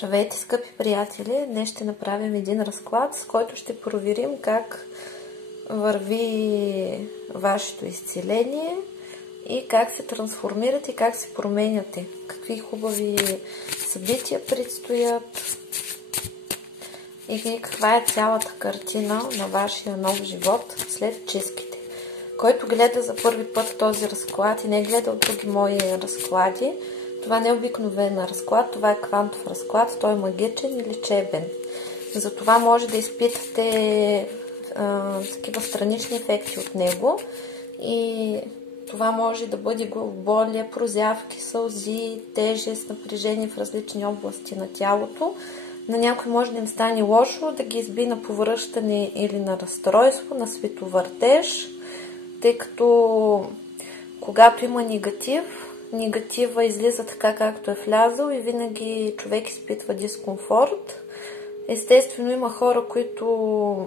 Здравейте, скъпи приятели! Днес ще направим един разклад, с който ще проверим как върви вашето изцеление и как се трансформирате, как се променяте, какви хубави събития предстоят и каква е цялата картина на вашия нов живот след чистките. Който гледа за първи път този разклад и не гледа от други мои разклади, това не е обикновен разклад, това е квантов разклад, той е магичен и лечебен. Затова може да изпитате такива странични ефекти от него и това може да бъде главоболие, прозявки, сълзи, тежест, напрежение в различни области на тялото. На някой може да им стане лошо, да ги изби на повръщане или на разстройство, на световъртеж, тъй като когато има негатива излиза така, както е влязъл и винаги човек изпитва дискомфорт. Естествено, има хора, които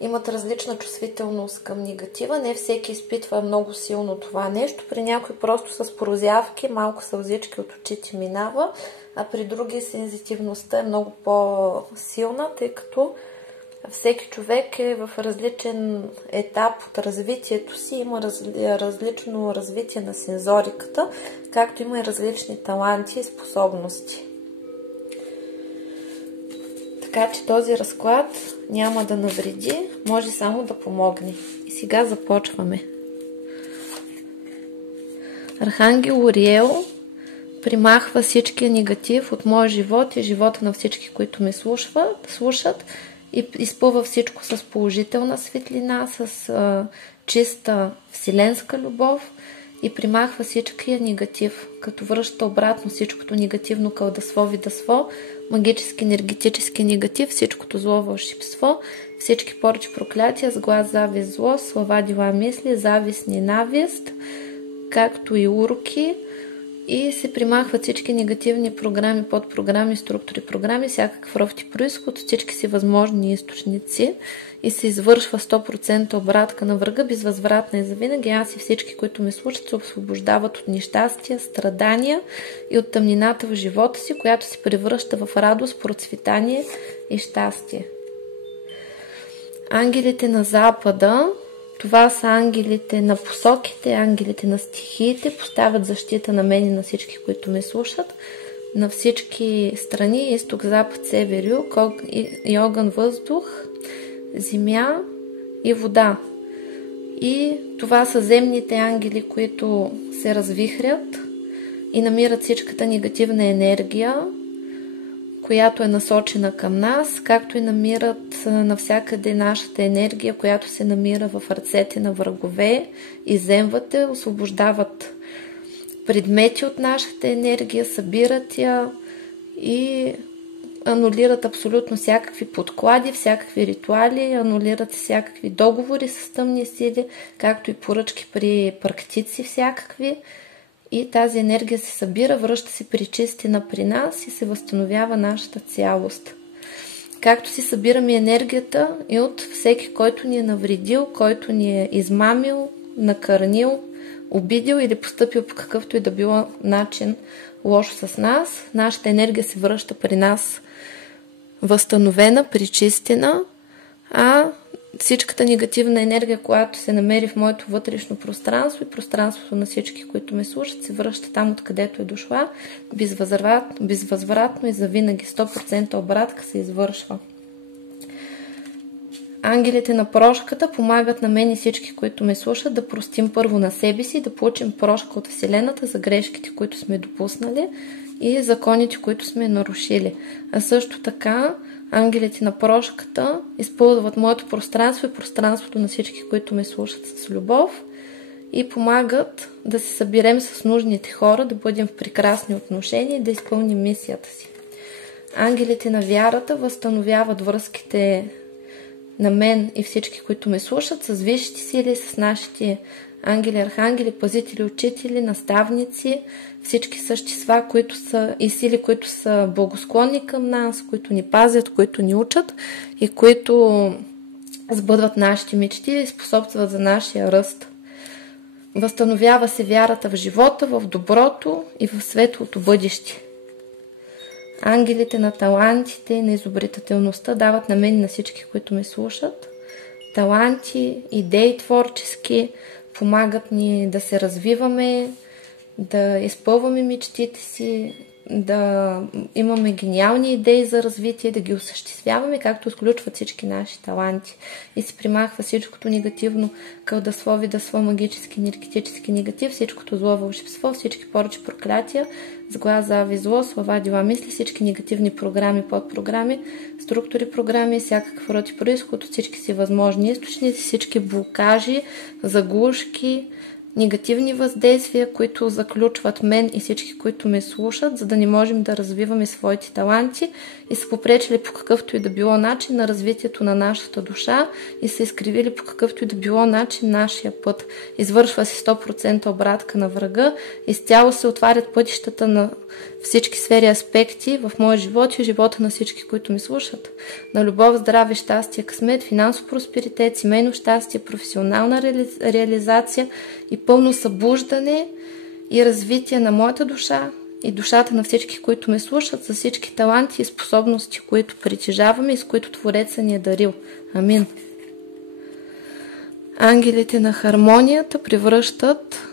имат различна чувствителност към негатива. Не всеки изпитва много силно това нещо. При някой просто с прозявки, малко сълзички от очите минава, а при други сензитивността е много по-силна, тъй като всеки човек е в различен етап от развитието си, има различно развитие на сензориката, както има и различни таланти и способности. Така че този разклад няма да навреди, може само да помогне. И сега започваме. Архангел Уриел примахва всичкия негатив от моя живот и живота на всички, които ме слушат, и изпълва всичко с положителна светлина, с чиста вселенска любов и примахва всичкия негатив, като връща обратно всичкото негативно кълдасво, видасво, магически, енергетически негатив, всичкото зло, вълшебство, всички порчи, проклятия, сглаз, завист, зло, слова, дела, мисли, завист, ненавист, както и уроки, и се примахват всички негативни програми, подпрограми, структури, програми, всякакъв род и произход, всички си възможни източници и се извършва 100% обратка на врага, безвъзвратна и завинаги. Аз и всички, които ме слушат, се освобождават от нещастия, страдания и от тъмнината в живота си, която се превръща в радост, процветание и щастие. Ангелите на Запада, това са ангелите на посоките, ангелите на стихиите, поставят защита на мен и на всички, които ме слушат, на всички страни, изток, запад, север, юг, и огън, въздух, земя и вода. И това са земните ангели, които се развихрят и намират всичката негативна енергия, която е насочена към нас, както и намират навсякъде нашата енергия, която се намира в ръцете на врагове, изземват я, освобождават предмети от нашата енергия, събират я и анулират абсолютно всякакви подклади, всякакви ритуали, анулират всякакви договори с тъмни сили, както и поръчки при практици всякакви. И тази енергия се събира, връща се причистена при нас и се възстановява нашата цялост. Както си събираме енергията и от всеки, който ни е навредил, който ни е измамил, накърнил, обидил или постъпил по какъвто и да било начин лошо с нас, нашата енергия се връща при нас възстановена, причистена, а всичката негативна енергия, която се намери в моето вътрешно пространство и пространството на всички, които ме слушат, се връща там, откъдето е дошла, безвъзвратно и завинаги. 100% обратка се извършва. Ангелите на прошката помагат на мен и всички, които ме слушат, да простим първо на себе си, да получим прошка от Вселената за грешките, които сме допуснали и законите, които сме нарушили. А също така ангелите на прошката изпълват моето пространство и пространството на всички, които ме слушат, с любов и помагат да се съберем с нужните хора, да бъдем в прекрасни отношения и да изпълним мисията си. Ангелите на вярата възстановяват връзките на мен и всички, които ме слушат, с висшите сили, с нашите ангели, архангели, пазители, учители, наставници, всички същества, които са и сили, които са благосклонни към нас, които ни пазят, които ни учат и които сбъдват нашите мечти и способстват за нашия ръст. Възстановява се вярата в живота, в доброто и в светлото бъдеще. Ангелите на талантите и на изобретателността дават на мен и на всички, които ме слушат. Таланти, идеи творчески, помагат ни да се развиваме, да изпълваме мечтите си, да имаме гениални идеи за развитие, да ги осъществяваме, както отключват всички наши таланти и се примахва всичкото негативно, кълдасло, видасло, магически, енергетически негатив, всичкото зло, вълшебство, всички поръчи, проклятия, сглаз, зави, зло, слова, дела, мисли, всички негативни програми, подпрограми, структури, програми, всякакъв род и произход от всички си възможни източници, всички блокажи, заглушки, негативни въздействия, които заключват мен и всички, които ме слушат, за да не можем да развиваме своите таланти и са попречили по какъвто и да било начин на развитието на нашата душа и са изкривили по какъвто и да било начин нашия път. Извършва се 100% обратка на врага, изцяло се отварят пътищата на всички сфери аспекти в моя живот и живота на всички, които ми слушат. На любов, здраве, щастие, късмет, финансов просперитет, семейно щастие, професионална реализация и пълно събуждане и развитие на моята душа и душата на всички, които ме слушат, за всички таланти и способности, които притежаваме и с които Твореца ни е дарил. Амин. Ангелите на хармонията превръщат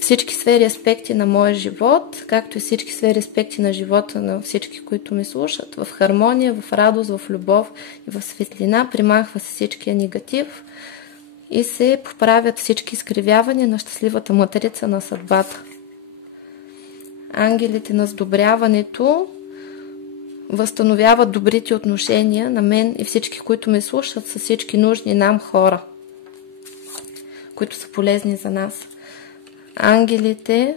всички сфери аспекти на моя живот, както и всички сфери аспекти на живота на всички, които ме слушат, в хармония, в радост, в любов и в светлина, примахва се всичкия негатив и се поправят всички изкривявания на щастливата матрица на съдбата. Ангелите на сдобряването възстановяват добрите отношения на мен и всички, които ме слушат, с всички нужни нам хора, които са полезни за нас. Ангелите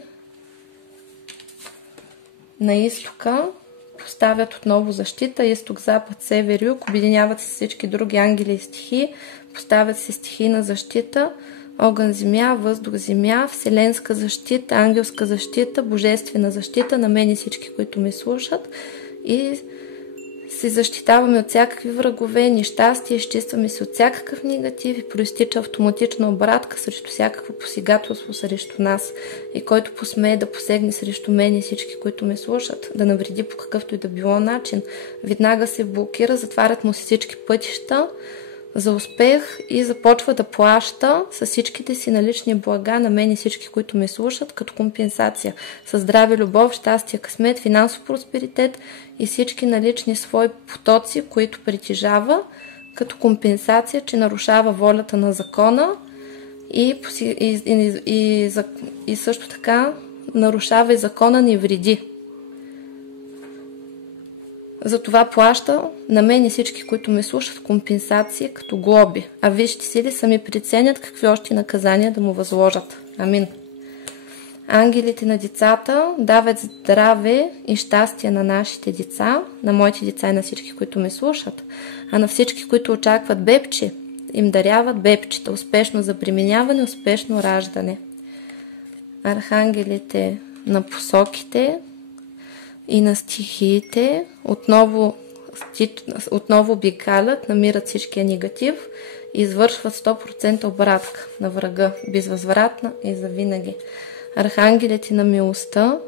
на изтока поставят отново защита, изток, запад, север, юг, обединяват се всички други ангели и стихии, поставят се стихийна защита, огън, земя, въздух, земя, вселенска защита, ангелска защита, божествена защита на мен и всички, които ме слушат и се защитаваме от всякакви врагове, нещастия, изчистваме се от всякакъв негатив и проистича автоматична обратка срещу всякакво посегателство срещу нас и който посмее да посегне срещу мен и всички, които ме слушат, да навреди по какъвто и да било начин. Веднага се блокира, затварят му се всички пътища за успех и започва да плаща с всичките си налични блага на мен и всички, които ме слушат, като компенсация. Със здраве, любов, щастие, късмет, финансов просперитет и всички налични свои потоци, които притежава, като компенсация, че нарушава волята на закона и също така нарушава и закона, не вреди. Затова плаща на мен и всички, които ме слушат, компенсации като глоби, а висшите сили сами преценят какви още наказания да му възложат. Амин. Ангелите на децата дават здраве и щастие на нашите деца, на моите деца и на всички, които ме слушат, а на всички, които очакват бебче, им даряват бебчета, успешно забременяване, успешно раждане. Архангелите на посоките и на стихиите отново обикалят, намират всичкия негатив и извършват 100% обратка на врага, безвъзвратна и завинаги. Архангелите на милостта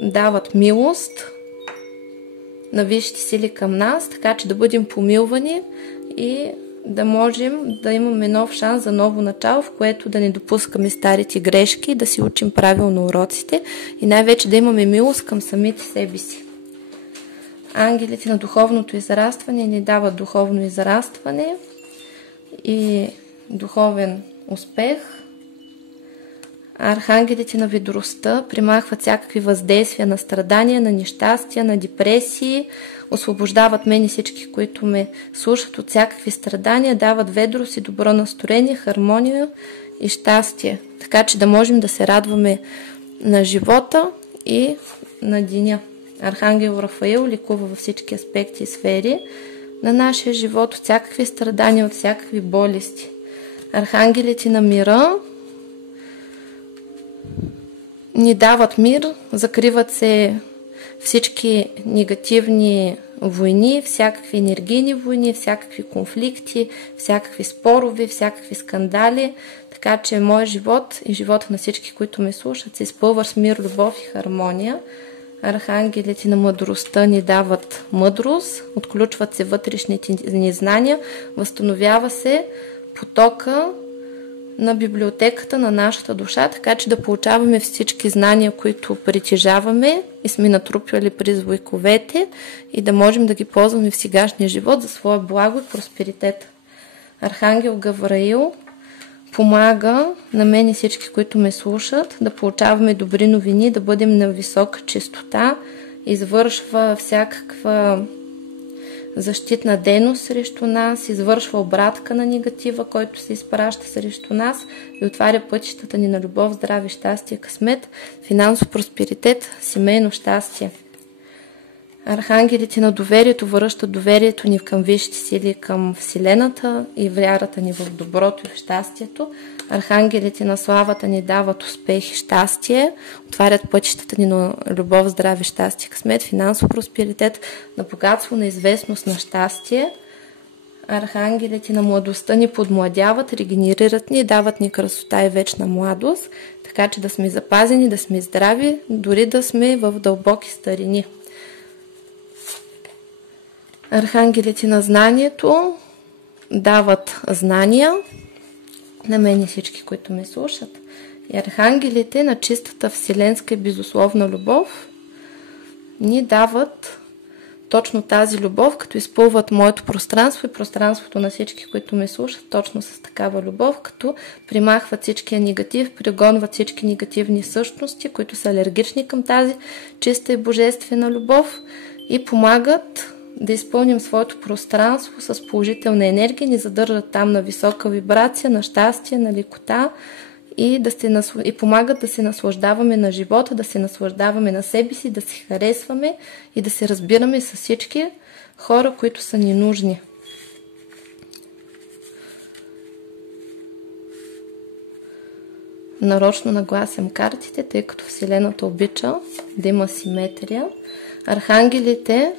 дават милост на висшите сили към нас, така че да бъдем помилвани и да можем да имаме нов шанс за ново начало, в което да не допускаме старите грешки, да си учим правилно уроците и най-вече да имаме милост към самите себе си. Ангелите на духовното израстване ни дават духовно израстване и духовен успех. Архангелите на ведростта примахват всякакви въздействия на страдания, на нещастия, на депресии, освобождават мен и всички, които ме слушат от всякакви страдания, дават ведрост и добро настроение, хармония и щастие, така че да можем да се радваме на живота и на деня. Архангел Рафаил лекува във всички аспекти и сфери на нашия живот от всякакви страдания, от всякакви болести. Архангелите на мира ни дават мир, закриват се всички негативни войни, всякакви енергийни войни, всякакви конфликти, всякакви спорове, всякакви скандали, така че моят живот и живота на всички, които ме слушат, се изпълва с мир, любов и хармония. Архангелите на мъдростта ни дават мъдрост, отключват се вътрешните ни знания, възстановява се потока на библиотеката на нашата душа, така че да получаваме всички знания, които притежаваме и сме натрупвали през вековете и да можем да ги ползваме в сегашния живот за своя благо и просперитет. Архангел Гавраил помага на мен и всички, които ме слушат, да получаваме добри новини, да бъдем на висока честота, извършва всякаква защитна дейност срещу нас, извършва обратка на негатива, който се изпраща срещу нас и отваря пътищата ни на любов, здраве, щастие, късмет, финансов просперитет, семейно щастие. Архангелите на доверието връщат доверието ни към висшите сили, към Вселената и вярата ни в доброто и в щастието. Архангелите на славата ни дават успех и щастие, отварят пътищата ни на любов, здраве, щастие, късмет, финансов просперитет, на богатство, на известност, на щастие. Архангелите на младостта ни подмладяват, регенерират ни, дават ни красота и вечна младост, така че да сме запазени, да сме здрави, дори да сме в дълбоки старини. Архангелите на знанието дават знания на мен и всички, които ме слушат. И архангелите на чистата вселенска и безусловна любов ни дават точно тази любов, като изпълват моето пространство и пространството на всички, които ме слушат, точно с такава любов, като примахват всичкия негатив, пригонват всички негативни същности, които са алергични към тази чиста и божествена любов и помагат да изпълним своето пространство с положителна енергия, ни задържат там на висока вибрация, на щастие, на лекота и помагат да се наслаждаваме на живота, да се наслаждаваме на себе си, да се харесваме и да се разбираме с всички хора, които са ни нужни. Нарочно нагласям картите, тъй като Вселената обича да има симетрия. Архангелите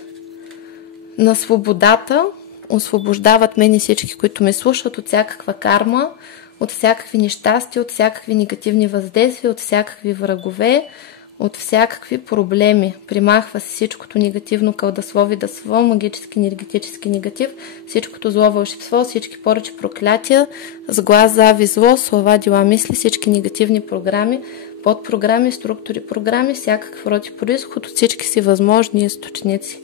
на свободата освобождават мен и всички, които ме слушат от всякаква карма, от всякакви нещастия, от всякакви негативни въздействия, от всякакви врагове, от всякакви проблеми. Примахва се всичкото негативно кълдаслови, дъсло, магически, енергетически негатив, всичкото зло, вълшебство, всички поръчи, проклятия, сглаз, завист, зло, слова, дела, мисли, всички негативни програми, подпрограми, структури, програми, всякакъв род и произход от всички си възможни източници.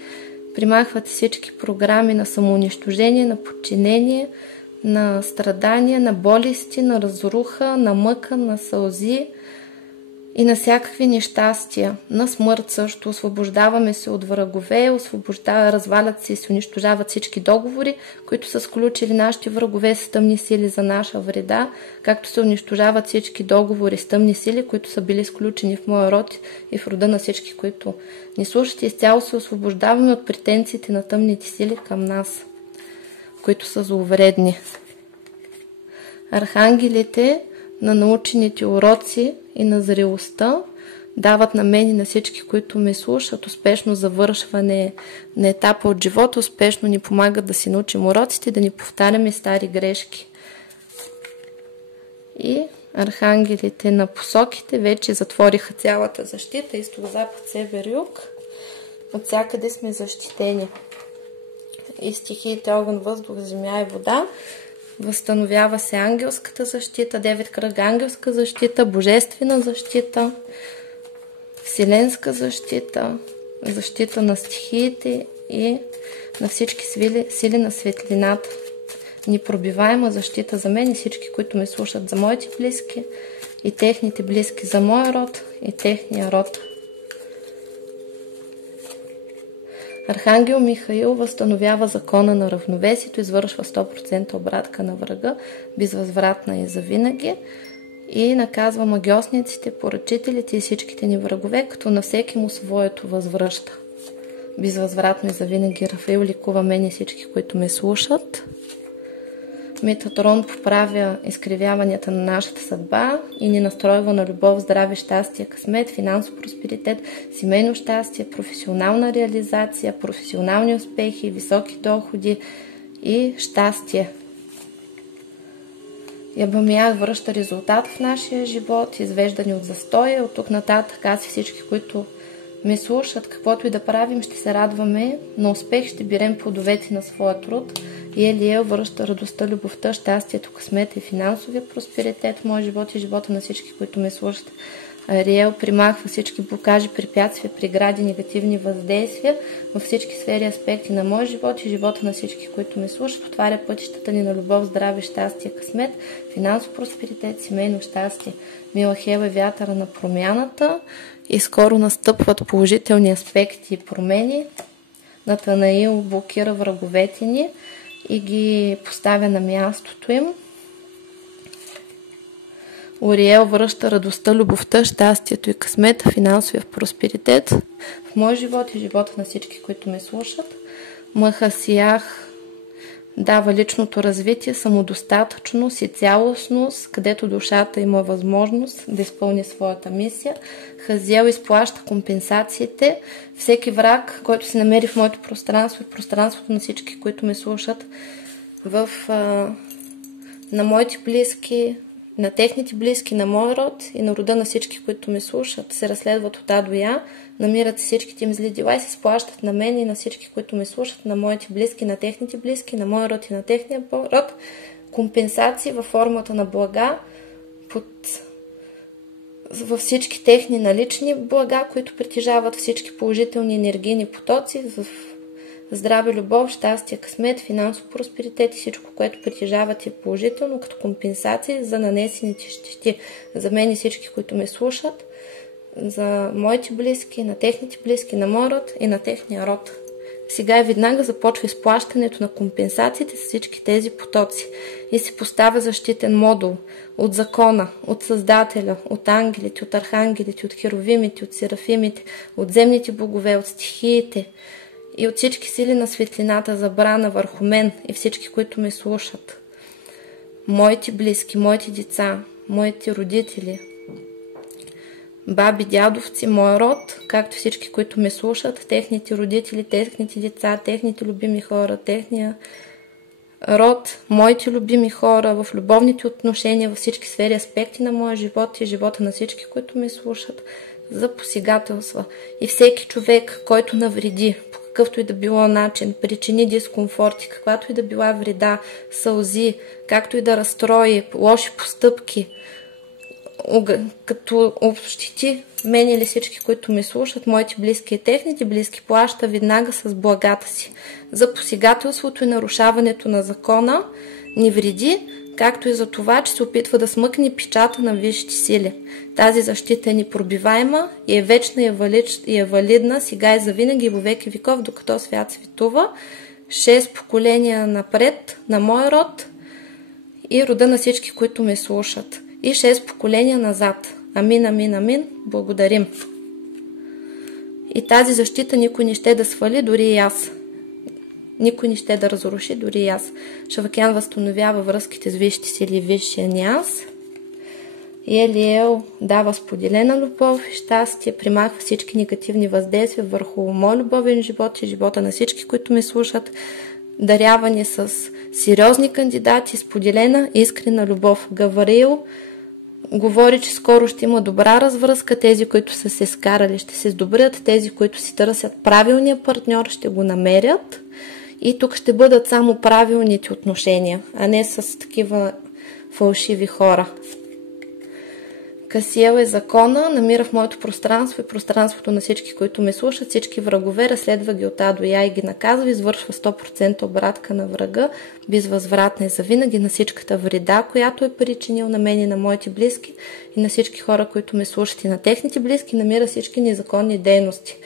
Примахват всички програми на самоунищожение, на подчинение, на страдания, на болести, на разруха, на мъка, на сълзи и на всякакви нещастия. На смърт също. Освобождаваме се от врагове, развалят се и се унищожават всички договори, които са сключили нашите врагове с тъмни сили за наша вреда, както се унищожават всички договори с тъмни сили, които са били сключени в моя род и в рода на всички, които ни слушат. Изцяло се освобождаваме от претенциите на тъмните сили към нас, които са зловредни. Архангелите на научените уроци и на зрелостта дават на мен и на всички, които ме слушат, успешно завършване на етапа от живота, успешно ни помагат да си научим уроците, да ни повтаряме стари грешки. И архангелите на посоките вече затвориха цялата защита, изток, запад, север, юг. От всякъде сме защитени. И стихиите огън, въздух, земя и вода. Възстановява се ангелската защита, 9 кръга ангелска защита, божествена защита, вселенска защита, защита на стихиите и на всички сили на светлината. Непробиваема защита за мен и всички, които ме слушат, за моите близки и техните близки, за моя род и техния род. Архангел Михаил възстановява закона на равновесието, извършва 100% обратка на врага, безвъзвратна и завинаги, и наказва магиосниците, поръчителите и всичките ни врагове, като на всеки му своето възвръща. Безвъзвратно и завинаги Рафаил ликува мен и всички, които ме слушат. Метатрон поправя изкривяванията на нашата съдба и ни настройва на любов, здраве, щастие, късмет, финансов просперитет, семейно щастие, професионална реализация, професионални успехи, високи доходи и щастие. Ябамия връща резултат в нашия живот, извеждани от застоя. От тук нататък аз и всички, които ме слушат, каквото и да правим, ще се радваме на успех, ще берем плодовете на своя труд. И Елиел връща радостта, любовта, щастието, късмета и финансовия просперитет в моя живот и живота на всички, които ме слушат. Ариел примахва всички блокажи, препятствия, прегради, негативни въздействия във всички сфери и аспекти на моя живот и живота на всички, които ме слушат. Отваря пътищата ни на любов, здраве, щастие, късмет, финансов просперитет, семейно щастие. Милахел е вятъра на промяната и скоро настъпват положителни аспекти и промени. Натанаил блокира враговете ни и ги поставя на мястото им. Ориел връща радостта, любовта, щастието и късмета, финансовия просперитет в мой живот и живота на всички, които ме слушат. Махасиях дава личното развитие, самодостатъчност и цялостност, където душата има възможност да изпълни своята мисия. Хазиел изплаща компенсациите. Всеки враг, който се намери в моето пространство и пространството на всички, които ме слушат, на моите близки, на техните близки, на мой род и на рода на всички, които ме слушат, се разследват от А до Я, намират всичките им зли дела и се сплащат на мен и на всички, които ме слушат, на моите близки, на техните близки, на мой род и на техния род, компенсации във формата на блага във всички техни налични блага, които притежават всички положителни енергийни потоци, в здраве, любов, щастие, късмет, финансов просперитет и всичко, което притежават е положително като компенсации за нанесените щети за мен и всички, които ме слушат, за моите близки, на техните близки, на мой род и на техния род. Сега веднага започва изплащането на компенсациите с всички тези потоци и се поставя защитен модул от закона, от Създателя, от ангелите, от архангелите, от херовимите, от серафимите, от земните богове, от стихиите и от всички сили на светлината забрана върху мен и всички, които ме слушат. Моите близки, моите деца, моите родители, баби, дядовци, мой род, както всички, които ме слушат, техните родители, техните деца, техните любими хора, техния род, моите любими хора, в любовните отношения, във всички сфери, аспекти на моя живот и живота на всички, които ме слушат, за посегателства. И всеки човек, който навреди, по какъвто и да било начин, причини дискомфорти, каквато и да била вреда, сълзи, както и да разстрои, лоши постъпки, като общити мен или всички, които ме слушат, моите близки и техните близки, плаща веднага с благата си. За посегателството и нарушаването на закона ни вреди, както и за това, че се опитва да смъкне печата на висшите сили. Тази защита е непробиваема и е вечна и е валидна сега и завинаги во веки веков, докато свят светува. 6 поколения напред на мой род и рода на всички, които ме слушат. И 6 поколения назад. Амин, амин, амин. Благодарим. И тази защита никой не ще да свали, дори и аз. Никой не ще да разруши, дори и аз. Шавакян възстановява връзките с висшите сили и висшия ни аз. И Елиел дава споделена любов и щастие, примахва всички негативни въздействия върху мой любовен живот и живота на всички, които ме слушат. Даряване с сериозни кандидати, споделена искрена любов. Гавриил говори, че скоро ще има добра развръзка. Тези, които са се скарали, ще се сдобрят. Тези, които си търсят правилния партньор, ще го намерят. И тук ще бъдат само правилните отношения, а не с такива фалшиви хора. Касиел е закона, намира в моето пространство и пространството на всички, които ме слушат, всички врагове, разследва ги от А до Я и ги наказва, извършва 100% обратка на врага, безвъзвратна и завинаги на всичката вреда, която е причинил на мен и на моите близки и на всички хора, които ме слушат и на техните близки, намира всички незаконни дейности.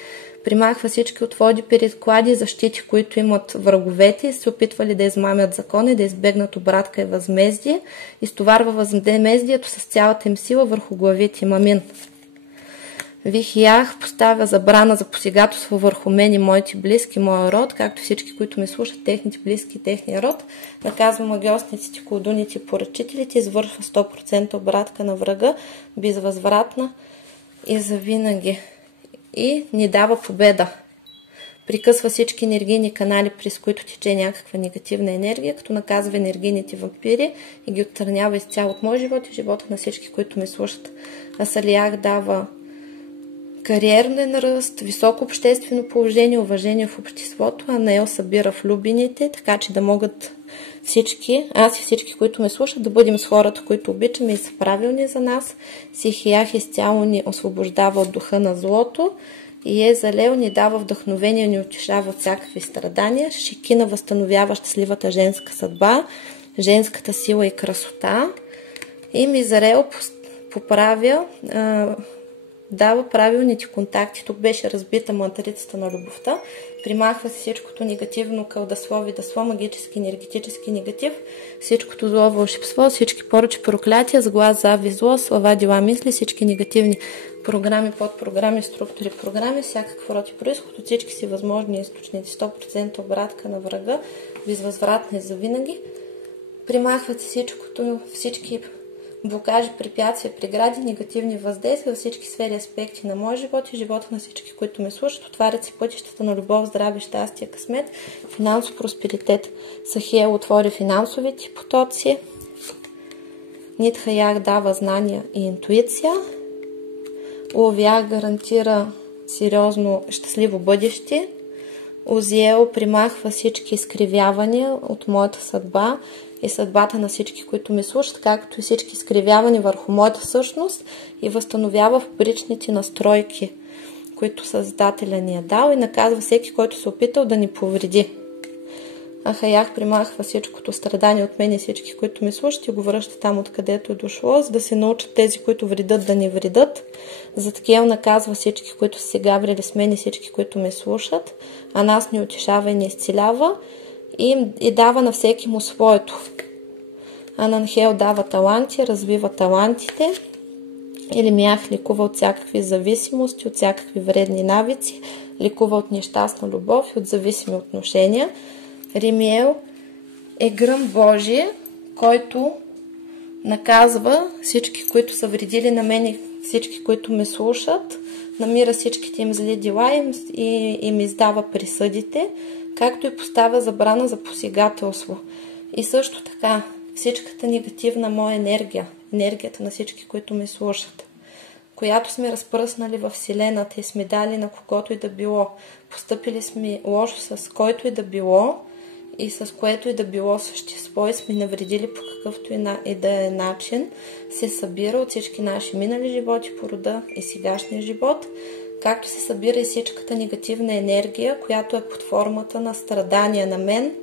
Примахва всички отводи, переклади, защити, които имат враговете и се опитвали да измамят закона и да избегнат обратка и възмездие. Изтоварва възмездието с цялата им сила върху главите им. Амин. Вихиях поставя забрана за посегателство върху мен и моите близки, моя род, както всички, които ме слушат, техните близки и техния род. Наказва магиосниците, колдуните и поръчителите, извършва 100% обратка на врага, безвъзвратна и завинаги. И ни дава победа. Прекъсва всички енергийни канали, през които тече някаква негативна енергия, като наказва енергийните вампири и ги отстранява изцяло от мой живот и живота на всички, които ме слушат. Асалиях дава кариерен ръст, високо обществено положение, уважение в обществото. Анаел събира влюбените, така че да могат всички, аз и всички, които ме слушат, да бъдем с хората, които обичаме и са правилни за нас. Сихиях изцяло ни освобождава от духа на злото. И Езалел ни дава вдъхновение, ни утешава от всякакви страдания. Шикина възстановява щастливата женска съдба, женската сила и красота. И Мизраел поправя, дава правилните контакти. Тук беше разбита матрицата на любовта. Примахва се всичкото негативно, кълдаслови, дасло, магически, енергетически негатив, всичкото зло, вълшебство, всички поръчи, проклятия, сглаз, завист, зло, слова, дела, мисли, всички негативни програми, подпрограми, структури, програми, всякакво род и произход от всички си възможни източници, 100% обратка на врага, безвъзвратни завинаги. Примахват всичкото, всички блокажи, препятствия, прегради, негативни въздействия във всички сфери, аспекти на моя живот и живота на всички, които ме слушат. Отварят се пътищата на любов, здраве, щастие, късмет, финансов просперитет. Сахиел отвори финансовите потоци. Нитхаях дава знания и интуиция. Ловях гарантира сериозно щастливо бъдеще. Озиел примахва всички изкривявания от моята съдба и съдбата на всички, които ме слушат, както и всички изкривявания върху моята същност и възстановява фабричните настройки, които Създателя ни е дал и наказва всеки, който се опитал да ни повреди. Ахаях примахва всичкото страдание от мен и всички, които ме слушат и го връща там, откъдето е дошло, за да се научат тези, които вредят, да ни вредят. Заткел наказва всички, които са се гаврили с мен и всички, които ме слушат, а нас ни утешава и ни изцелява и дава на всеки му своето. Ананхел дава таланти, развива талантите. Елимиях лекува от всякакви зависимости, от всякакви вредни навици, лекува от нещастна любов и от зависими отношения. Римиел е гръм Божие, който наказва всички, които са вредили на мен и всички, които ме слушат, намира всичките им зли дела и им издава присъдите, както и поставя забрана за посегателство. И също така всичката негативна моя енергия, енергията на всички, които ме слушат, която сме разпръснали във Вселената и сме дали на когото и да било, постъпили сме лошо с който и да било и с което и да било същество и сме навредили по какъвто и да е начин, се събира от всички наши минали животи по рода и сегашния живот, както се събира и всичката негативна енергия, която е под формата на страдания на мен,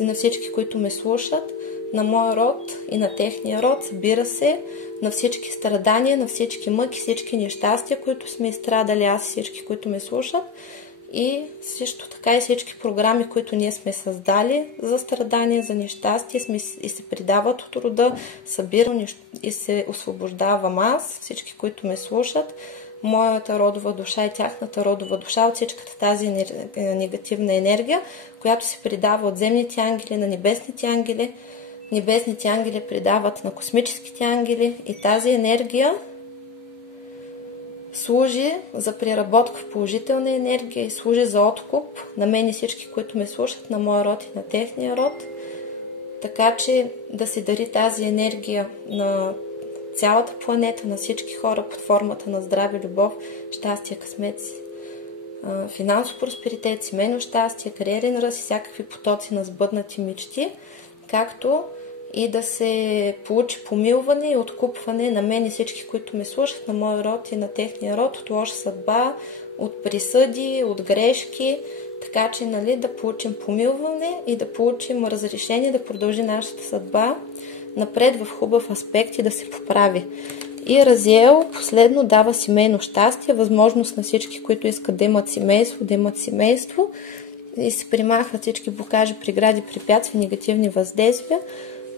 на всички, които ме слушат, на моя род и на техния род, събира се на всички страдания, на всички мъки, всички нещастия, които сме изстрадали аз и всички, които ме слушат, и също така и всички програми, които ние сме създали за страдания, за нещастие и се предават от рода, събирам и се освобождавам аз, всички, които ме слушат, моята родова душа и тяхната родова душа от всичката тази негативна енергия, която се предава от земните ангели на небесните ангели. Небесните ангели предават на космическите ангели и тази енергия служи за преработка в положителна енергия и служи за откуп на мен и всички, които ме слушат, на моя род и на техния род, така че да се дари тази енергия на цялата планета, на всички хора под формата на здраве, любов, щастие, късмет, финансов просперитет, семейно щастие, кариерен ръст и всякакви потоци на сбъднати мечти, както и да се получи помилване и откупване на мен и всички, които ме слушат, на моя род и на техния род, от лоша съдба, от присъди, от грешки, така че да получим помилване и да получим разрешение да продължи нашата съдба напред в хубав аспект и да се поправи. И Разиел последно дава семейно щастие, възможност на всички, които искат да имат семейство и се примахват всички блокажи, прегради, препятствия, негативни въздействия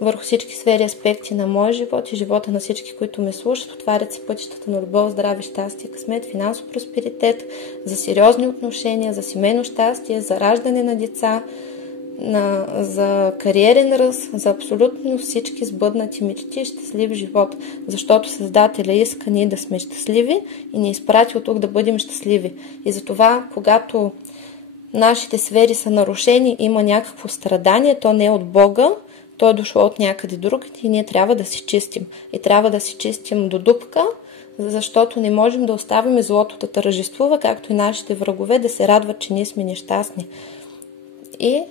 върху всички сфери, аспекти на моя живот и живота на всички, които ме слушат. Отварят се пътищата на любов, здраве, щастие, късмет, финансов просперитет, за сериозни отношения, за семейно щастие, за раждане на деца, за кариерен ръст, за абсолютно всички сбъднати мечти и щастлив живот. Защото Създателя иска ние да сме щастливи и ни изпрати от тук да бъдем щастливи. И затова, когато нашите сфери са нарушени, има някакво страдание, то не е от Бога, то е дошло от някъде другаде и ние трябва да се чистим. И трябва да се чистим до дупка, защото не можем да оставим злото да тържествува, както и нашите врагове да се радват, че ние сме нещастни. И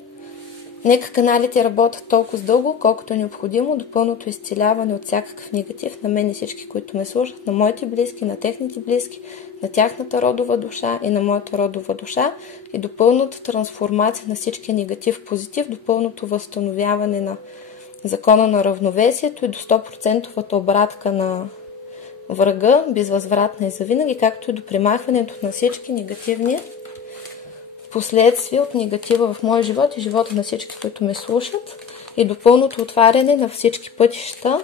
нека каналите работят толкова дълго, колкото е необходимо до пълното изцеляване от всякакъв негатив на мен и всички, които ме слушат, на моите близки, на техните близки, на тяхната родова душа и на моята родова душа и до пълната трансформация на всички негатив в позитив, до пълното възстановяване на закона на равновесието и до 100% обратка на врага, безвъзвратна и завинаги, както и до премахването на всички негативни последствия от негатива в моя живот и живота на всички, които ме слушат, и до пълното отваряне на всички пътища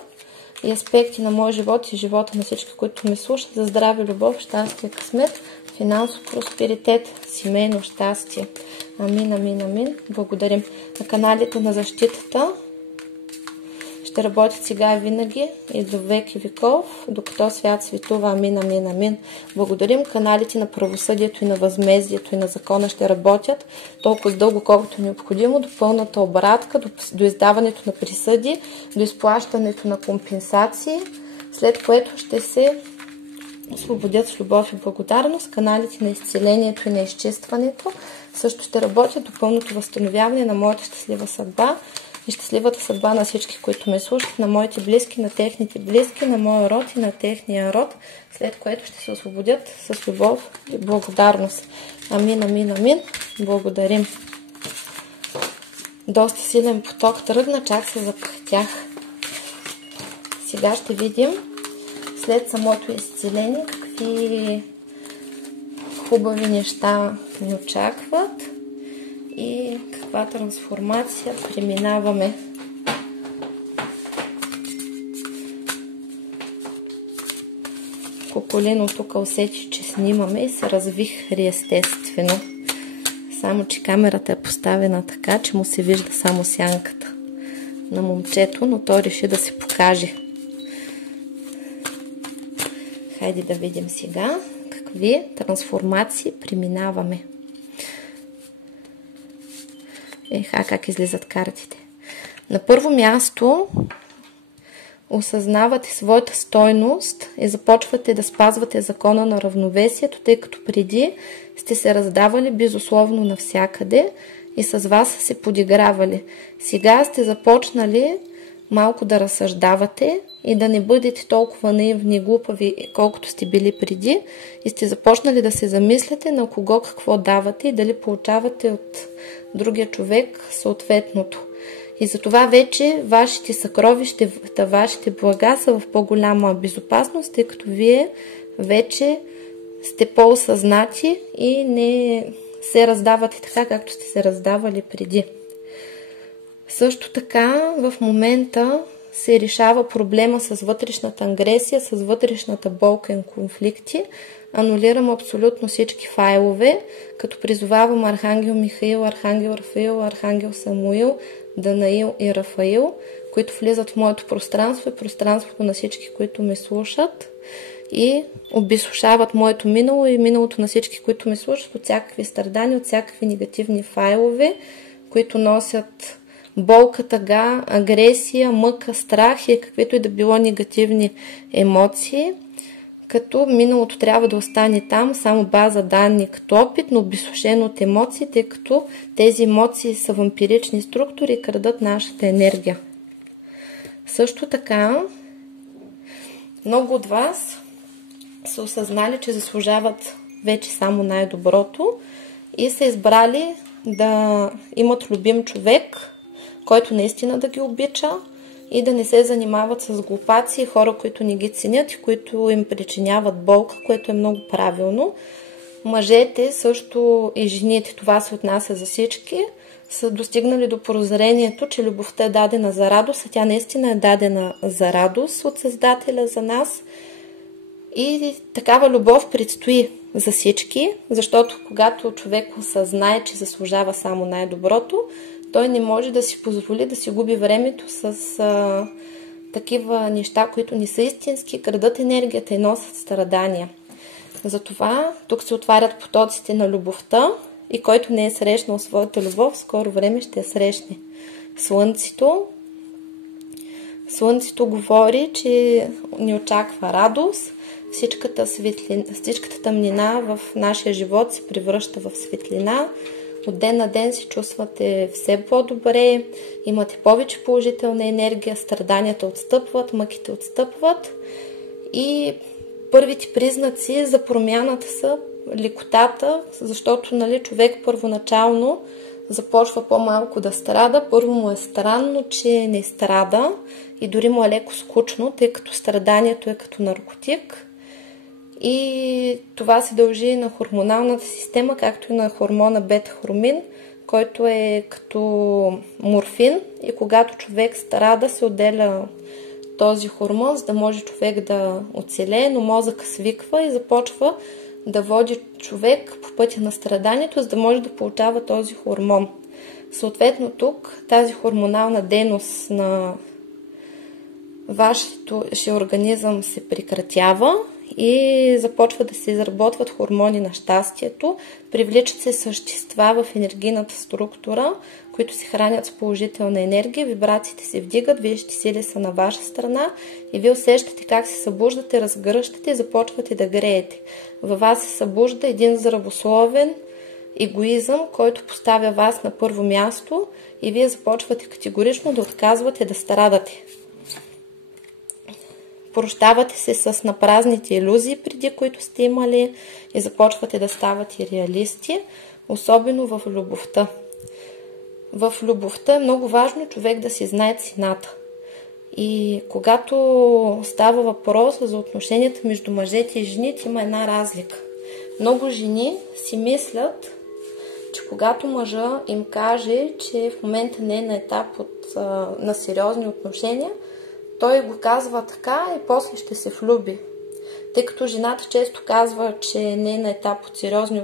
и аспекти на моя живот и живота на всички, които ме слушат, за здраве, любов, щастие, късмет, финансов просперитет, семейно щастие. Амин, амин, амин. Благодарим. На каналите на защитата ще работят сега и винаги и до веки веков, докато свят светува. Амин, амин, амин. Благодарим. Каналите на правосъдието и на възмездието и на закона ще работят толкова дълго, колкото е необходимо, до пълната обратка, до издаването на присъди, до изплащането на компенсации, след което ще се освободят с любов и благодарност. Каналите на изцелението и на изчистването също ще работят до пълното възстановяване на моята щастлива съдба и щастливата съдба на всички, които ме слушат, на моите близки, на техните близки, на моя род и на техния род, след което ще се освободят с любов и благодарност. Амин, амин, амин. Благодарим. Доста силен поток тръгна, чак се запъхтях. Сега ще видим след самото изцеление какви хубави неща ни очакват и каква трансформация преминаваме. Коколино тук усети, че снимаме и се развихри естествено. Само че камерата е поставена така, че му се вижда само сянката на момчето, но той реши да се покаже. Хайде да видим сега какви трансформации преминаваме. Еха, как излизат картите. На първо място осъзнавате своята стойност и започвате да спазвате закона на равновесието, тъй като преди сте се раздавали безусловно навсякъде и с вас са се подигравали. Сега сте започнали малко да разсъждавате и да не бъдете толкова наивни и глупави, колкото сте били преди, и сте започнали да се замисляте на кого какво давате и дали получавате от другия човек съответното. И затова вече вашите съкровища, вашите блага са в по-голяма безопасност, тъй като вие вече сте по-осъзнати и не се раздавате така, както сте се раздавали преди. Също така в момента се решава проблема с вътрешната агресия, с вътрешната болка и конфликти. Анулирам абсолютно всички файлове, като призовавам Архангел Михаил, Архангел Рафаил, Архангел Самуил, Данаил и Рафаил, които влизат в моето пространство и пространството на всички, които ме слушат, и обезсушават моето минало и миналото на всички, които ме слушат, от всякакви страдания, от всякакви негативни файлове, които носят болка, тъга, агресия, мъка, страх и каквито и да било негативни емоции, като миналото трябва да остане там, само база данни като опит, но обезсушено от емоции, тъй като тези емоции са вампирични структури и крадат нашата енергия. Също така, много от вас са осъзнали, че заслужават вече само най-доброто и са избрали да имат любим човек, който наистина да ги обича и да не се занимават с глупаци, хора, които не ги ценят и които им причиняват болка, което е много правилно. Мъжете също и жените, това се отнася за всички, са достигнали до прозрението, че любовта е дадена за радост, а тя наистина е дадена за радост от Създателя за нас. И такава любов предстои за всички, защото когато човек осъзнае, че заслужава само най-доброто, той не може да си позволи да си губи времето с такива неща, които не са истински, крадат енергията и носят страдания. Затова тук се отварят потоците на любовта и който не е срещнал своята любов, в скоро време ще я срещне. Слънцето говори, че ни очаква радост, всичката тъмнина в нашия живот се превръща в светлина. От ден на ден се чувствате все по-добре, имате повече положителна енергия, страданията отстъпват, мъките отстъпват. И първите признаци за промяната са лекотата, защото човек първоначално започва по-малко да страда. Първо му е странно, че не страда и дори му е леко скучно, тъй като страданието е като наркотик. И това се дължи на хормоналната система, както и на хормона бета-хромин, който е като морфин. И когато човек страда, се отделя този хормон, за да може човек да оцелее, но мозъкът свиква и започва да води човек по пътя на страданието, за да може да получава този хормон. Съответно тук тази хормонална дейност на вашия организъм се прекратява и започва да се изработват хормони на щастието, привличат се същества в енергийната структура, които се хранят с положителна енергия, вибрациите се вдигат, висшите сили са на ваша страна и вие усещате как се събуждате, разгръщате и започвате да греете. Във вас се събужда един здравословен егоизъм, който поставя вас на първо място и вие започвате категорично да отказвате да страдате. Прощавате се с напразните илюзии, преди които сте имали, и започвате да ставате реалисти, особено в любовта. В любовта е много важно човек да си знае цената. И когато става въпрос за отношенията между мъжете и жените, има една разлика. Много жени си мислят, че когато мъжа им каже, че в момента не е на етап на сериозни отношения, той го казва така и после ще се влюби. Тъй като жената често казва, че не е на етап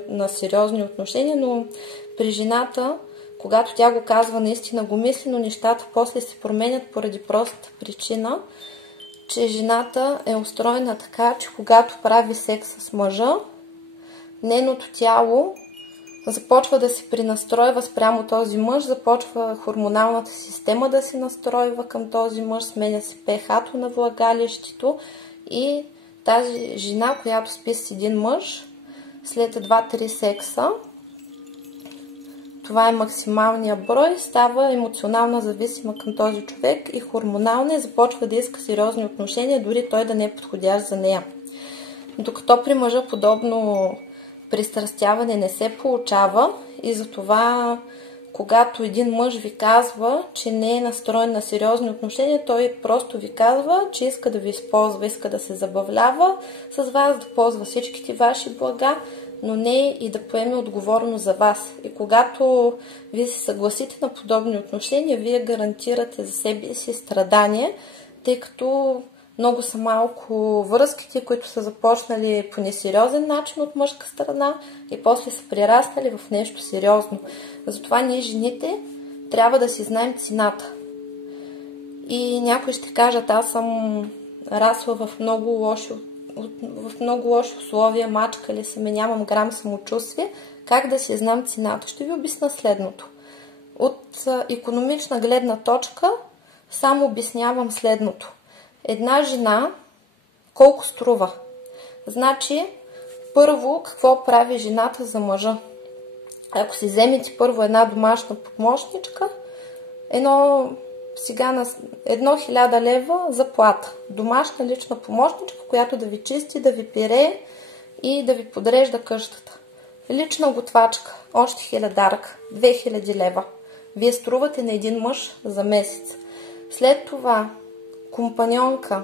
на сериозни отношения, но при жената, когато тя го казва, наистина го мисли, но нещата после се променят поради простата причина, че жената е устроена така, че когато прави секс с мъжа, нейното тяло започва да се пренастройва спрямо този мъж, започва хормоналната система да се настройва към този мъж, сменя се pH-то на влагалището и тази жена, която спи с един мъж, след 2-3 секса, това е максималният брой, става емоционално зависима към този човек и хормонална и започва да иска сериозни отношения, дори той да не е подходящ за нея. Докато при мъжа подобно пристрастяване не се получава и затова, когато един мъж ви казва, че не е настроен на сериозни отношения, той просто ви казва, че иска да ви използва, иска да се забавлява с вас, да ползва всичките ваши блага, но не и да поеме отговорност за вас. И когато вие се съгласите на подобни отношения, вие гарантирате за себе си страдание, тъй като много са малко връзките, които са започнали по несериозен начин от мъжка страна и после са прераснали в нещо сериозно. Затова ние, жените, трябва да си знаем цената. И някои ще кажат, аз съм расла в много лоши условия, мачкали са ме, нямам грам самочувствие. Как да си знам цената? Ще ви обясня следното. От икономична гледна точка само обяснявам следното. Една жена колко струва? Значи, първо, какво прави жената за мъжа? Ако си вземете първо една домашна помощничка, сега на 1000 лева заплата. Домашна лична помощничка, която да ви чисти, да ви пирее и да ви подрежда къщата. Лична готвачка, още 1000-дарка, 2000 лева. Вие струвате на един мъж за месец. След това компаньонка.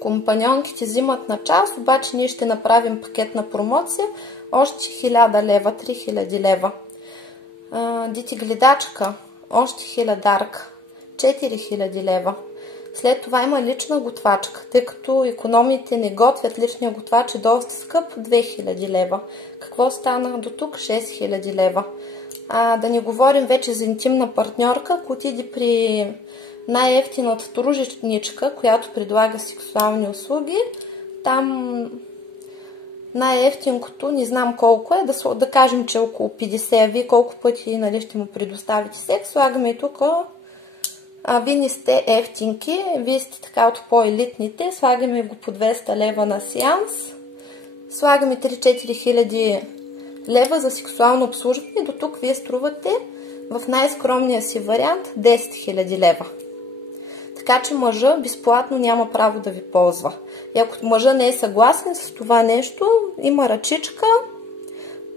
Компаньонките взимат на час, обаче ние ще направим пакетна промоция, още 1000 лева, 3000 лева. Детегледачка, още 1000-дарка, 4000 лева. След това има лична готвачка, тъй като икономите не готвят, личния готвач е доста скъп, 2000 лева. Какво стана до тук? 6000 лева. Да не говорим вече за интимна партньорка, ако отиде при най-ефтината труженичка, която предлага сексуални услуги, там най-ефтинкото, не знам колко е, да кажем, че около 50, вие колко пъти ще му предоставите секс, слагаме и тук вие не сте ефтинки, вие сте така от по-елитните, слагаме го по 200 лева на сеанс, слагаме 3-4 хиляди лева за сексуално обслужване и до тук вие струвате в най-скромния си вариант 10 000 лева. Така че мъжа безплатно няма право да ви ползва. И ако мъжа не е съгласен с това нещо, има ръчичка,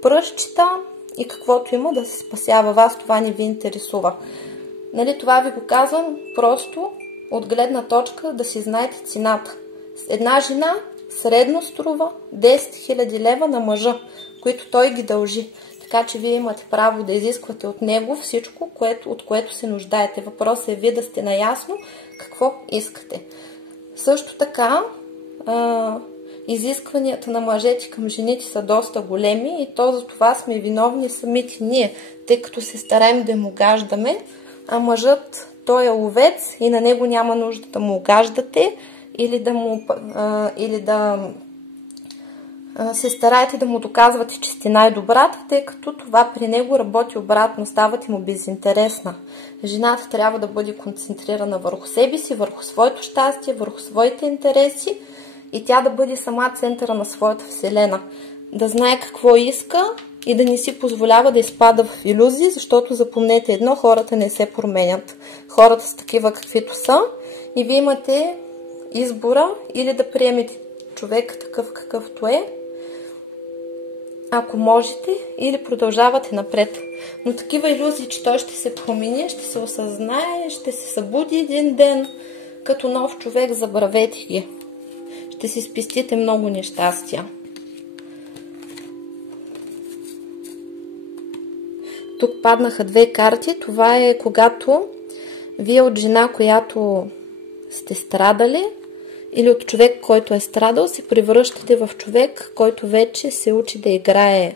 пръстчета и каквото има да се спасява. Вас това не ви интересува. Нали, това ви го казвам просто от гледна точка да си знаете цената. Една жена средно струва 10 000 лева на мъжа, които той ги дължи. Така че вие имате право да изисквате от него всичко, от което се нуждаете. Въпросът е вие да сте наясно какво искате. Също така, изискванията на мъжете към жените са доста големи и то за това сме виновни самите ние, тъй като се стараем да му гаждаме, а мъжът той е ловец и на него няма нужда да му огаждате или да се стараете да му доказвате, че сте най-добрата, тъй като това при него работи обратно, ставате му безинтересна. Жената трябва да бъде концентрирана върху себе си, върху своето щастие, върху своите интереси и тя да бъде сама центъра на своята вселена. Да знае какво иска и да не си позволява да изпада в илюзии, защото запомнете едно, хората не се променят. Хората са такива каквито са и вие имате избора или да приемете човек такъв какъвто е, ако можете, или продължавате напред. Но такива илюзии, че той ще се промени, ще се осъзнае, ще се събуди един ден като нов човек, забравете ги. Ще си спестите много нещастия. Тук паднаха две карти. Това е когато вие от жена, която сте страдали, или от човек, който е страдал, се превръщате в човек, който вече се учи да играе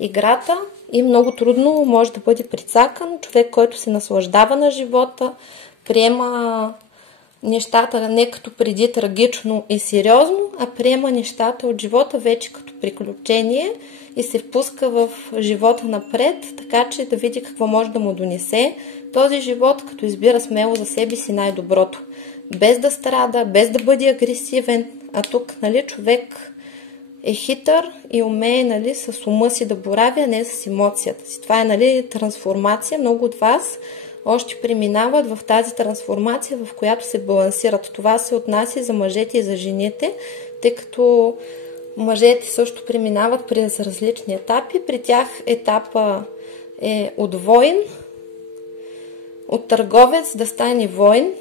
играта и много трудно може да бъде прицакан. Човек, който се наслаждава на живота, приема нещата не като преди трагично и сериозно, а приема нещата от живота вече като приключение и се впуска в живота напред, така че да види какво може да му донесе този живот, като избира смело за себе си най-доброто. Без да страда, без да бъде агресивен, а тук, нали, човек е хитър и умее, нали, с ума си да борави, а не с емоцията си. Това е, нали, трансформация. Много от вас още преминават в тази трансформация, в която се балансират. Това се отнася за мъжете и за жените, тъй като мъжете също преминават през различни етапи. При тях етапа е от воин, от търговец да стане воин.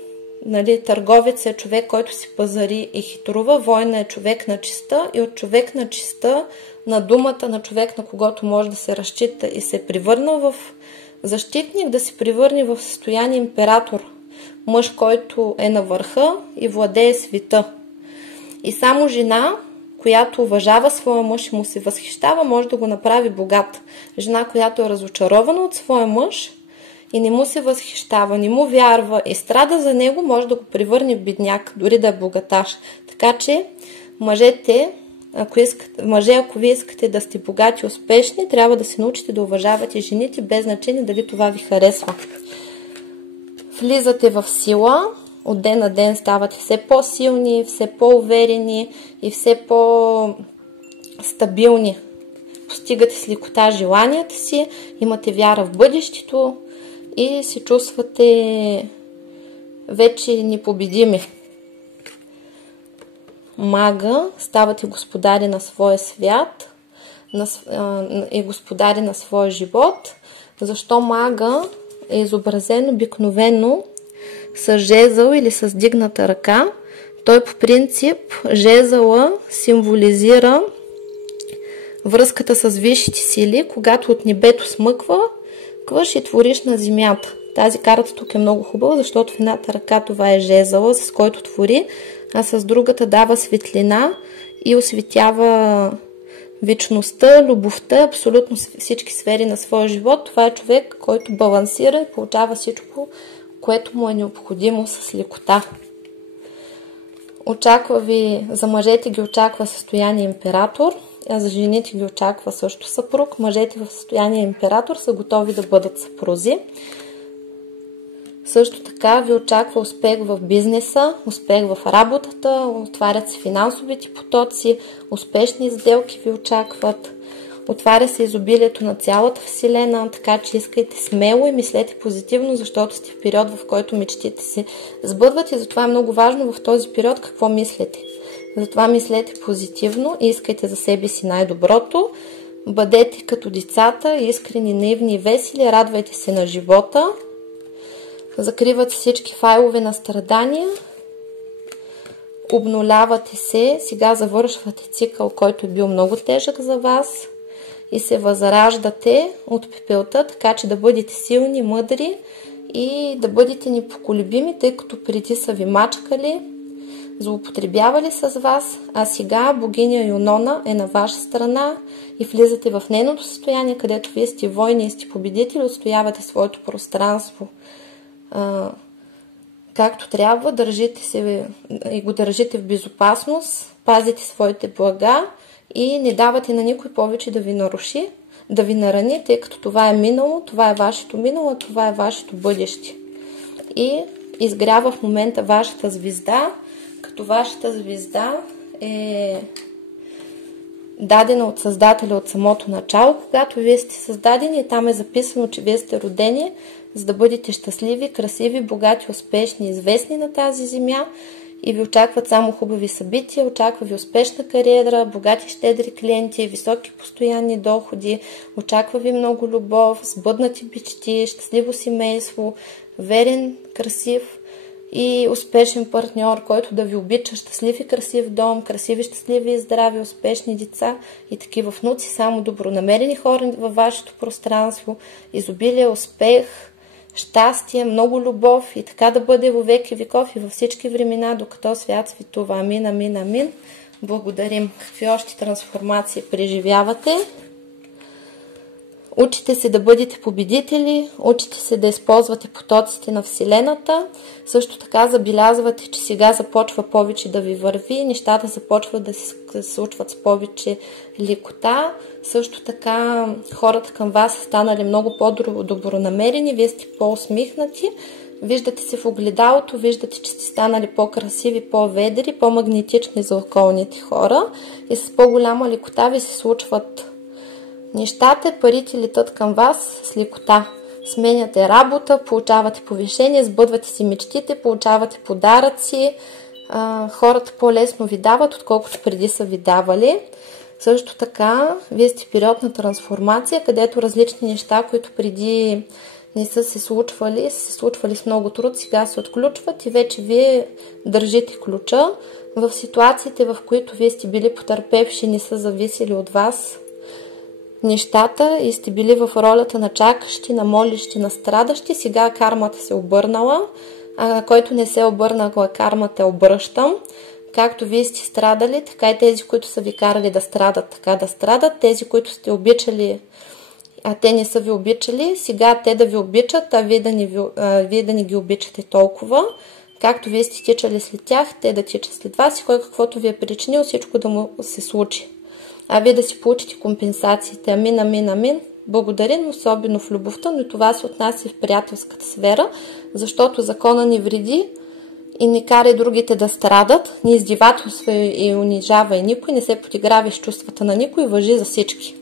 Нали, търговец е човек, който си пазари и хитрува, воин е човек на честа и от човек на честа на думата на човек, на когото може да се разчита и се превърна в защитник, да се превърне в състояние император, мъж, който е на върха и владее света. И само жена, която уважава своя мъж и му се възхищава, може да го направи богат. Жена, която е разочарована от своя мъж и не му се възхищава, не му вярва и страда за него, може да го превърне в бедняк, дори да е богаташ. Така че мъжете, ако вие искате да сте богати и успешни, трябва да се научите да уважавате жените, без значение дали това ви харесва. Влизате в сила, от ден на ден ставате все по-силни, все по-уверени и все по-стабилни. Постигате с лекота желанията си, имате вяра в бъдещето и се чувствате вече непобедими. Мага, ставате господари на своя свят и господари на своя живот. Защо мага е изобразен обикновено с жезъл или с дигната ръка? Той по принцип, жезъла символизира връзката с висшите сили, когато от небето смъкваш и твориш на земята. Тази карта тук е много хубава, защото в едната ръка това е жезъла, с който твори, а с другата дава светлина и осветява вечността, любовта, абсолютно всички сфери на своя живот. Това е човек, който балансира и получава всичко, което му е необходимо с лекота. Очаква ви, за мъжете ги очаква състояние император, а за жените ги очаква също съпруг. Мъжете в състояние император са готови да бъдат съпрузи. Също така ви очаква успех в бизнеса, успех в работата, отварят се финансовите потоци, успешни сделки ви очакват. Отваря се изобилието на цялата Вселена, така че искайте смело и мислете позитивно, защото сте в период, в който мечтите се сбъдват и затова е много важно в този период какво мислите. Затова мислете позитивно и искайте за себе си най-доброто. Бъдете като децата, искрени, наивни и весели, радвайте се на живота. Закриват всички файлове на страдания. Обнулявате се, сега завършвате цикъл, който е бил много тежък за вас и се възраждате от пепелта, така че да бъдете силни, мъдри и да бъдете непоколебими, тъй като преди са ви мачкали, злоупотребявали с вас, а сега богиня Юнона е на ваша страна и влизате в нейното състояние, където вие сте войни и сте победители, отстоявате своето пространство както трябва, държите се и го държите в безопасност, пазите своите блага и не давате на никой повече да ви наруши, да ви нарани, тъй като това е минало, това е вашето минало, това е вашето бъдеще. И изгрява в момента вашата звезда, като вашата звезда е дадена от Създателя от самото начало, когато вие сте създадени и там е записано, че вие сте родени, за да бъдете щастливи, красиви, богати, успешни, известни на тази земя и ви очакват само хубави събития, очаква ви успешна кариера, богати, щедри клиенти, високи постоянни доходи, очаква ви много любов, сбъднати мечти, щастливо семейство, верен, красив и успешен партньор, който да ви обича, щастлив и красив дом, красиви, щастливи и здрави, успешни деца и такива внуци, само добронамерени хора във вашето пространство, изобилие, успех, щастие, много любов и така да бъде во веки веков и във всички времена, докато свят светува. Амин, амин, амин. Благодарим. Какви още трансформации преживявате? Учите се да бъдете победители, учите се да използвате потоците на Вселената. Също така забелязвате, че сега започва повече да ви върви, нещата започват да се случват с повече лекота. Също така хората към вас са станали много по-добронамерени, вие сте по-усмихнати. Виждате се в огледалото, виждате, че сте станали по-красиви, по-ведри, по-магнетични за околните хора и с по-голяма лекота ви се случват нещата, парите летат към вас с лекота. Сменяте работа, получавате повишение, сбъдвате си мечтите, получавате подаръци. Хората по-лесно ви дават, отколкото преди са ви давали. Също така, вие сте в период на трансформация, където различни неща, които преди не са се случвали с много труд, сега се отключват и вече вие държите ключа. В ситуациите, в които вие сте били потърпевши, не са зависели от вас нещата и сте били в ролята на чакащи, на молещи, на страдащи. Сега кармата се обърнала, а който не се обърнала кармата обръщам. Както вие сте страдали, така и тези, които са ви карали да страдат, така да страдат. Тези, които сте обичали, а те не са ви обичали, сега те да ви обичат, а вие да не ги обичате толкова. Както вие сте тичали след тях, те да тичат след вас и кой каквото ви е причинил, всичко да му се случи. А вие да си получите компенсациите. Амин, амин, амин. Благодарим, особено в любовта, но това се отнася и в приятелската сфера, защото закона не вреди и не кара другите да страдат, не издевателства и унижава и никой, не се подиграва с чувствата на никой, важи за всички.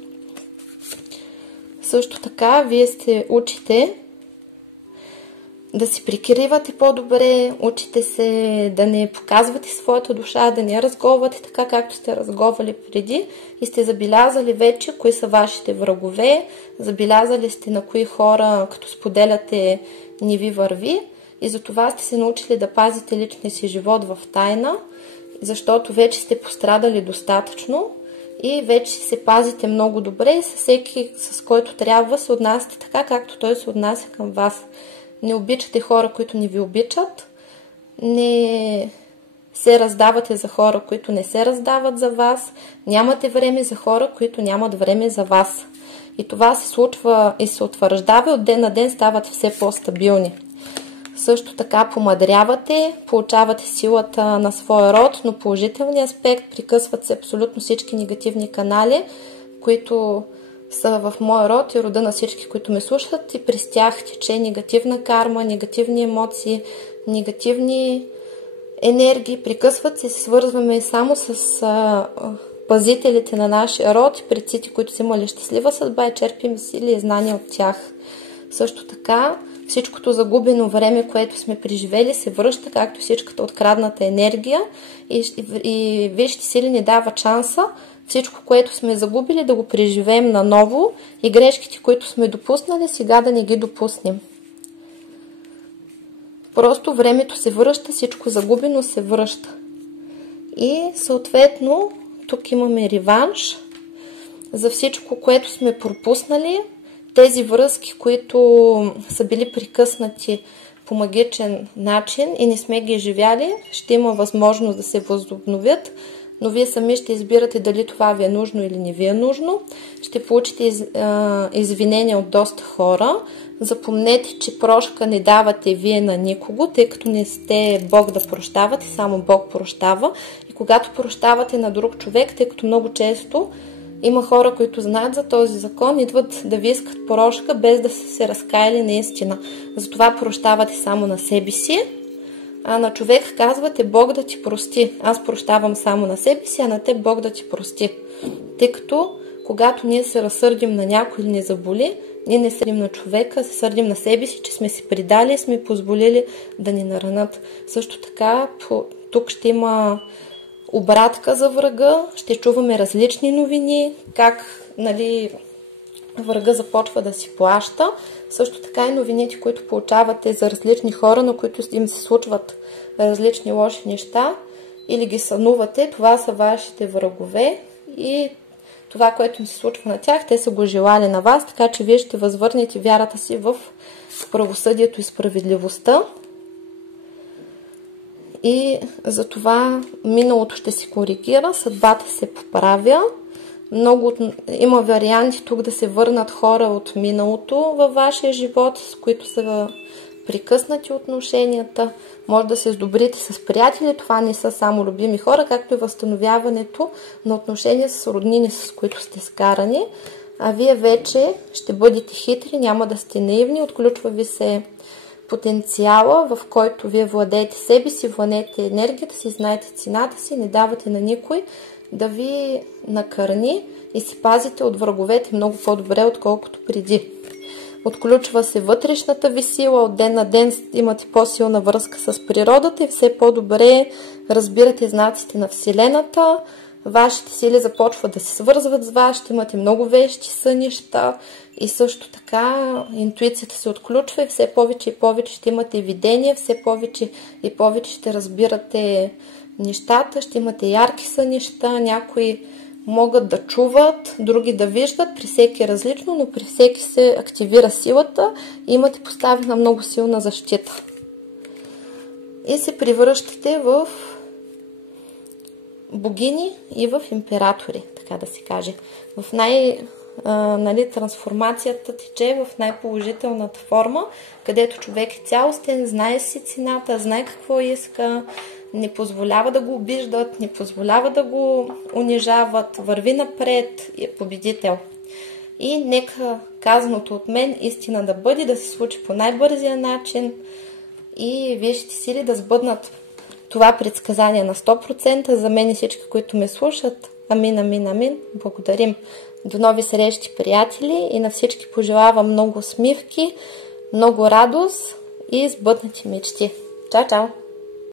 Също така, вие учите да си прикривате по-добре, учите се да не показвате своята душа, да не я разговате така, както сте разговали преди и сте забелязали вече кои са вашите врагове, забелязали сте на кои хора, като споделяте, не ви върви и затова сте се научили да пазите личния си живот в тайна, защото вече сте пострадали достатъчно и вече се пазите много добре и с всеки, с който трябва, се отнасяте така, както той се отнася към вас. Не обичате хора, които не ви обичат, не се раздавате за хора, които не се раздават за вас, нямате време за хора, които нямат време за вас. И това се случва и се утвърждава, от ден на ден ставате все по-стабилни. Също така помадрявате, получавате силата на своя род, но положителния аспект, прекъсват се абсолютно всички негативни канали, които са в моя род и рода на всички, които ме слушат, и през тях тече негативна карма, негативни емоции, негативни енергии, прекъсват се, свързваме само с пазителите на нашия род и предците, които са имали щастлива съдба, и черпим сили и знания от тях. Също така, всичкото загубено време, което сме преживели, се връща, както всичката открадната енергия, и висшите сили ни дават шанса всичко, което сме загубили, да го преживеем наново, и грешките, които сме допуснали, сега да не ги допуснем. Просто времето се връща, всичко загубено се връща. И съответно, тук имаме реванш за всичко, което сме пропуснали. Тези връзки, които са били прекъснати по магичен начин и не сме ги живяли, ще има възможност да се възобновят, но вие сами ще избирате дали това ви е нужно или не ви е нужно. Ще получите извинения от доста хора. Запомнете, че прошка не давате вие на никого, тъй като не сте Бог да прощавате, само Бог прощава. И когато прощавате на друг човек, тъй като много често има хора, които знаят за този закон, идват да ви искат прошка, без да са се разкаяли наистина. Затова прощавате само на себе си, а на човек казвате Бог да ти прости. Аз прощавам само на себе си, а на теб Бог да ти прости. Тъй като когато ние се разсърдим на някой или не заболи, ние не сърдим на човека, се сърдим на себе си, че сме си предали и сме позволили да ни наранат. Също така, тук ще има обратка за врага, ще чуваме различни новини, как врага започва да си плаща. Също така и новините, които получавате за различни хора, на които им се случват различни лоши неща или ги сънувате, това са вашите врагове и това, което им се случва на тях, те са го желали на вас, така че вие ще възвърнете вярата си в правосъдието и справедливостта. И затова миналото ще се коригира, съдбата се поправя. Има варианти тук да се върнат хора от миналото във вашия живот, с които са прекъснати отношенията. Може да се сдобрите с приятели, това не са само любими хора, както и възстановяването на отношения с роднини, с които сте скарани. А вие вече ще бъдете хитри, няма да сте наивни, отключва ви се потенциала, в който вие владеете себе си, владеете енергията си, знаете цената си, не давате на никой да ви накърни и се пазите от враговете много по-добре, отколкото преди. Отключва се вътрешната ви сила, от ден на ден имате по-силна връзка с природата и все по-добре разбирате знаците на Вселената. Вашите сили започват да се свързват с вас, ще имате много вещи сънища и също така интуицията се отключва и все повече и повече ще имате видения, все повече и повече ще разбирате нещата, ще имате ярки сънища, някои могат да чуват, други да виждат, при всеки е различно, но при всеки се активира силата и имате поставена много силна защита. И се превръщате в богини и в императори, така да се каже. В трансформацията тече в най-положителната форма, където човек е цялостен, знае си цената, знае какво иска, не позволява да го обиждат, не позволява да го унижават, върви напред и е победител. И нека казаното от мен истина да бъде, да се случи по най-бързия начин и висшите сили да сбъднат това предсказание на 100%. За мен и всички, които ме слушат. Амин, амин, амин. Благодарим. До нови срещи, приятели, и на всички пожелавам много усмивки, много радост и сбъднати мечти. Чао, чао!